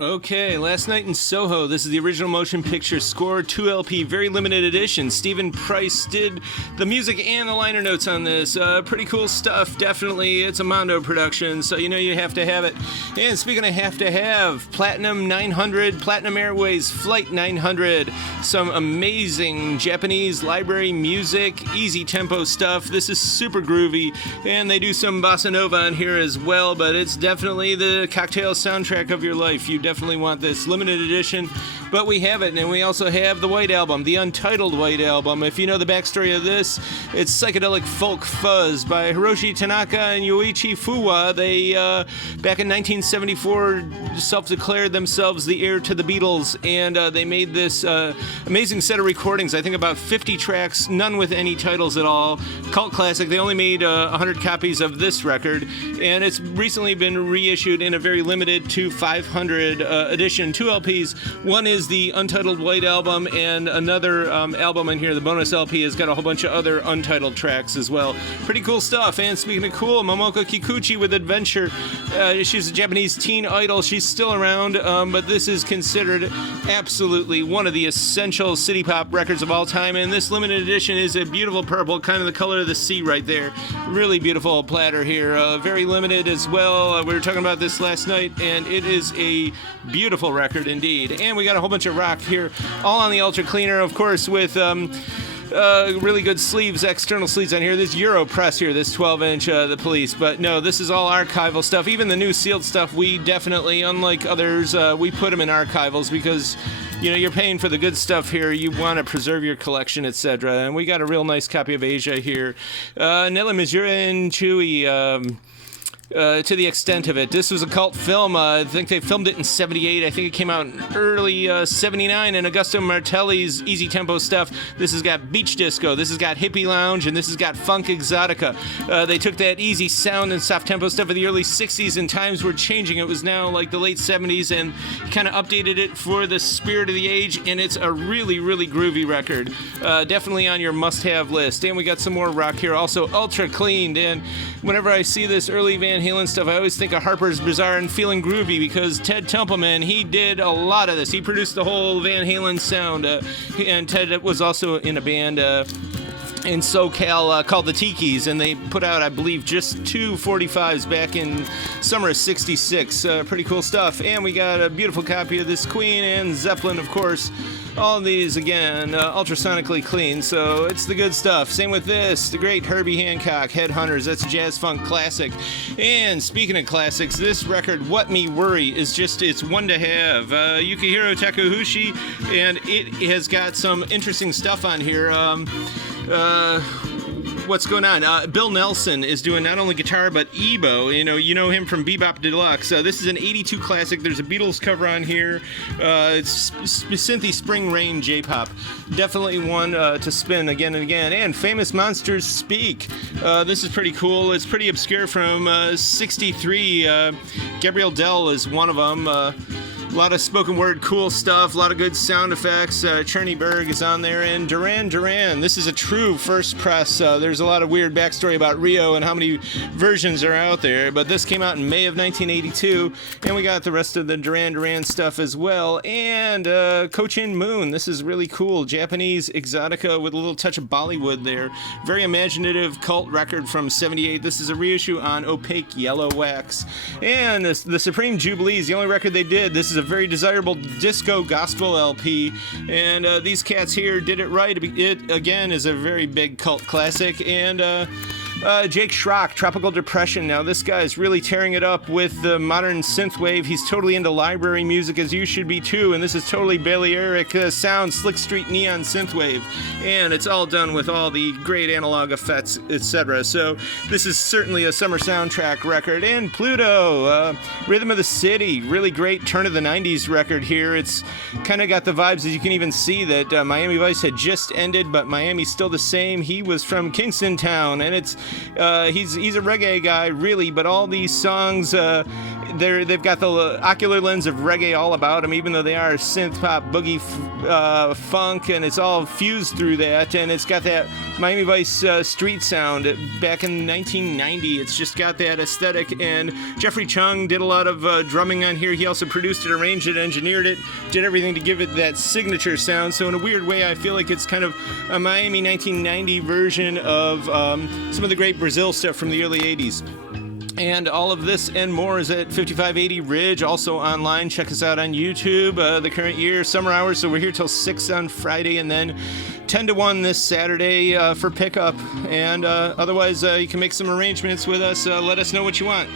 Okay, Last Night in Soho. This is the original motion picture score, 2 LP, very limited edition. Stephen Price did the music and the liner notes on this. Pretty cool stuff, definitely. It's a Mondo production, so you know you have to have it. And speaking of have to have, Platinum 900, Platinum Airways Flight 900. Some amazing Japanese library music, easy tempo stuff. This is super groovy, and they do some bossa nova on here as well, but it's definitely the cocktail soundtrack of your life. You definitely want this limited edition, but we have it, and we also have the White Album, the Untitled White Album. If you know the backstory of this, it's psychedelic folk fuzz by Hiroshi Tanaka and Yoichi Fuwa. They, back in 1974, self-declared themselves the heir to the Beatles, and they made this amazing set of recordings, I think about 50 tracks, none with any titles at all. Cult classic. They only made 100 copies of this record, and it's recently been reissued in a very limited 500 edition, 2 LPs. One is the Untitled White Album, and another album in here, the bonus LP, has got a whole bunch of other untitled tracks as well. Pretty cool stuff. And speaking of cool, Momoko Kikuchi with Adventure. She's a Japanese teen idol. She's still around, but this is considered absolutely one of the essential city pop records of all time, and this limited edition is a beautiful purple, kind of the color of the sea right there. Really beautiful platter here. Very limited as well. We were talking about this last night, and it is a beautiful record indeed. And we got a whole bunch of rock here, all on the Ultra Cleaner, of course, with really good sleeves, external sleeves on here. This Euro press here, this 12-inch, the Police. But no, this is all archival stuff. Even the new sealed stuff, we definitely, unlike others, we put them in archivals because, you know, you're paying for the good stuff here. You want to preserve your collection, etc. And we got a real nice copy of Asia here. Nella Missouri and Chewy. To the extent of it. This was a cult film. I think they filmed it in 78. I think it came out in early 79. And Augusto Martelli's easy tempo stuff. This has got beach disco. This has got hippie lounge. And this has got funk exotica. They took that easy sound and soft tempo stuff of the early 60s, and times were changing. It was now like the late 70s, and kind of updated it for the spirit of the age. And it's a really, really groovy record. Definitely on your must-have list. And we got some more rock here. Also ultra cleaned. And whenever I see this early Van Halen stuff, I always think of Harper's Bazaar and Feeling Groovy, because Ted Templeman, he did a lot of this. He produced the whole Van Halen sound, and Ted was also in a band in SoCal called the Tikis, and they put out, I believe, just 2 45s back in summer of 66. Pretty cool stuff. And we got a beautiful copy of this Queen and Zeppelin, of course. All of these, again, ultrasonically clean, so it's the good stuff. Same with this, the great Herbie Hancock, Headhunters. That's a jazz funk classic. And speaking of classics, this record, What Me Worry, is just, it's one to have. Yukihiro Takeuchi, and it has got some interesting stuff on here. What's going on? Bill Nelson is doing not only guitar but EBO. You know him from Bebop Deluxe. This is an 82 classic. There's a Beatles cover on here. It's synthy spring rain J-pop. Definitely one to spin again and again. And Famous Monsters Speak. This is pretty cool. It's pretty obscure from 63. Gabrielle Dell is one of them. A lot of spoken word cool stuff, a lot of good sound effects. Cherny Berg is on there, and Duran Duran. This is a true first press. There's a lot of weird backstory about Rio and how many versions are out there, but this came out in May of 1982, and we got the rest of the Duran Duran stuff as well. And Cochin Moon. This is really cool. Japanese exotica with a little touch of Bollywood there. Very imaginative cult record from 78. This is a reissue on opaque yellow wax. And the Supreme Jubilees, the only record they did. This is a very desirable disco gospel LP, and these cats here did it right. It again is a very big cult classic. And Jake Schrock, Tropical Depression. Now this guy is really tearing it up with the modern synthwave. He's totally into library music, as you should be too, and this is totally Balearic sound, Slick Street neon synthwave, and it's all done with all the great analog effects, etc. So this is certainly a summer soundtrack record. And Pluto, Rhythm of the City, really great turn of the 90s record here. It's kind of got the vibes, as you can even see that Miami Vice had just ended, but Miami's still the same. He was from Kingston Town, and it's He's a reggae guy, really, but all these songs, they've got the ocular lens of reggae all about them, even though they are synth pop, boogie, funk, and it's all fused through that, and it's got that Miami Vice street sound back in 1990. It's just got that aesthetic, and Jeffrey Chung did a lot of drumming on here. He also produced it, arranged it, engineered it, did everything to give it that signature sound. So in a weird way, I feel like it's kind of a Miami 1990 version of some of the great Brazil stuff from the early 80s. And all of this and more is at 5580 Ridge, also online. Check us out on YouTube. The current year, summer hours, so we're here till 6 on Friday, and then 10 to 1 this Saturday for pickup. And otherwise, you can make some arrangements with us. Let us know what you want.